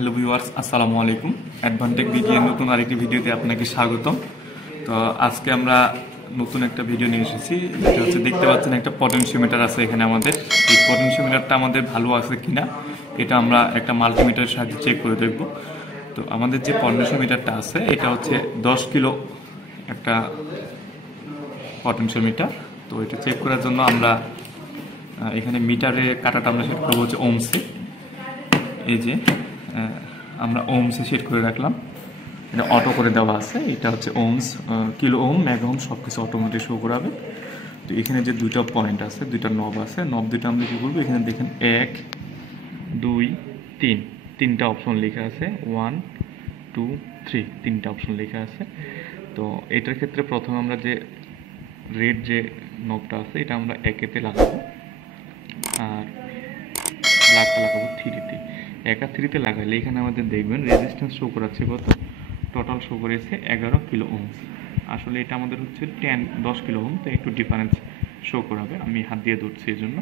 Hello viewers, আসসালামু আলাইকুম। অ্যাডভান্টেক বিডিএর নতুন আরেকটি ভিডিওতে আপনাকে স্বাগতম। তো আজকে আমরা নতুন একটা ভিডিও নিয়ে এসেছি, যেটা হচ্ছে দেখতে পাচ্ছেন একটা পটেনশিওমিটার আছে এখানে আমাদের। এই পটেনশিওমিটারটা আমাদের ভালো আছে কিনা এটা আমরা একটা মাল্টিমিটারের সাহায্যে চেক করে দেখব। তো আমাদের যে পটেনশিওমিটারটা আছে এটা হচ্ছে 10 কিলো একটা পটেনশিওমিটার। তো এটা চেক করার জন্য আমরা এখানে মিটারে কাটাটা আমরা সেট করবো হচ্ছে ওমসে। এই যে আমরা ওমসে সেট করে রাখলাম, এটা অটো করে দেওয়া আছে। এটা হচ্ছে ওমস, কিলো ওম, মেগা ওম সব কিছু অটোমেটিক শো করাবে। তো এখানে যে দুইটা পয়েন্ট আছে, দুইটা নব আছে, নব দুইটা আমরা কী করবো, এখানে দেখেন 1 2 3 তিনটা অপশন লেখা আছে, 1 2 3 তিনটা অপশন লেখা আছে। তো এটার ক্ষেত্রে প্রথমে আমরা যে রেড যে নবটা আছে এটা আমরা 1-এতে লাগাবো, আর ব্ল্যাকটা লাগাবো 3-তে। 1 আর 3-তে লাগাইলে এখানে আমাদের দেখবেন রেজিস্ট্যান্স শো করাচ্ছে কত, টোটাল শো করেছে 11 কিলো ওম। আসলে এটা আমাদের হচ্ছে 10 কিলো ওম, তো একটু ডিফারেন্স শো করাবে। আমি হাত দিয়ে ধরছি এই জন্য।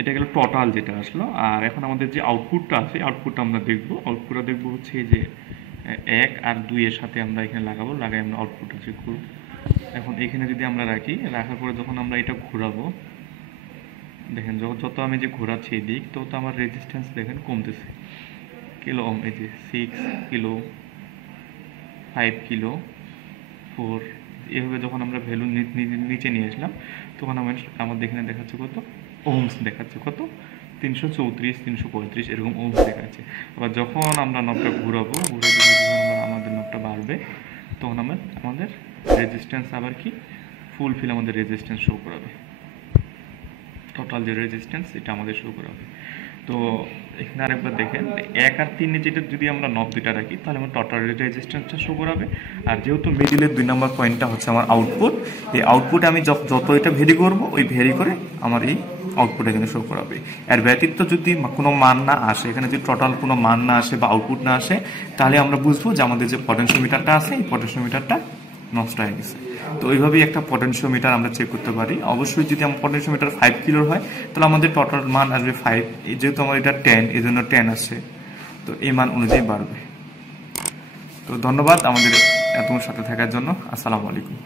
এটা গেল টোটাল যেটা আসলো। আর এখন আমাদের যে আউটপুটটা আছে, আউটপুটটা আমরা দেখবো। আউটপুটটা দেখবো হচ্ছে এই যে 1 আর 2 এর সাথে আমরা এখানে লাগাবো, লাগাই আমরা আউটপুটটা চেক করবো। এখন এখানে যদি আমরা রাখি, রাখার পরে যখন আমরা এটা ঘোরাবো, দেখেন যত আমি যে ঘোরাচ্ছি এই দিক, তত আমার রেজিস্ট্যান্স দেখেন কমতেছে। কিলো ওম, এই যে 6 কিলো, 5 কিলো, 4, এভাবে যখন আমরা ভ্যালু নিচে নিয়ে আসলাম, তখন আমাদের এখানে দেখাচ্ছে কত ওমস, দেখাচ্ছে কত 334 335 এরকম ওমস দেখাচ্ছে। আবার যখন আমরা নবটা ঘুরাবো, ঘুরে যখন আমাদের নবটা বাড়বে, তখন আমাদের রেজিস্ট্যান্স আবার কি ফুলফিল আমাদের রেজিস্ট্যান্স শো করাবে। টোটাল যে রেজিস্ট্যান্স এটা আমাদের শো করাবে। তো এখানে আরেকবার দেখেন, 1 আর 3 যেটা যদি আমরা নব দুটা রাখি, তাহলে আমার টোটাল রেজিস্ট্যান্সটা শো করাবে। আর যেহেতু মিডিলের 2 নম্বর পয়েন্টটা হচ্ছে আমার আউটপুট, এই আউটপুটে আমি যত এটা ভেরি করবো, ওই ভেরি করে আমার এই আউটপুট এখানে শো করাবে। এর ব্যতীত যদি কোনো মান না আসে, এখানে যদি টোটাল কোনো মান না আসে বা আউটপুট না আসে, তাহলে আমরা বুঝবো যে আমাদের যে পটেনশিওমিটারটা আছে, এই পটেনশিওমিটারটা নষ্ট হয়ে গেছে। তো এইভাবেই একটা পটেনশিওমিটার আমরা চেক করতে পারি। অবশ্যই যদি আমার পটেনশিওমিটার 5 কিলোর হয়, তাহলে আমাদের টোটাল মান আসবে 5। যেহেতু আমার এটা 10, এই জন্য 10 আসছে, তো এই মান অনুযায়ী বাড়বে। তো ধন্যবাদ আমাদের এত সাথে থাকার জন্য। আসসালামু আলাইকুম।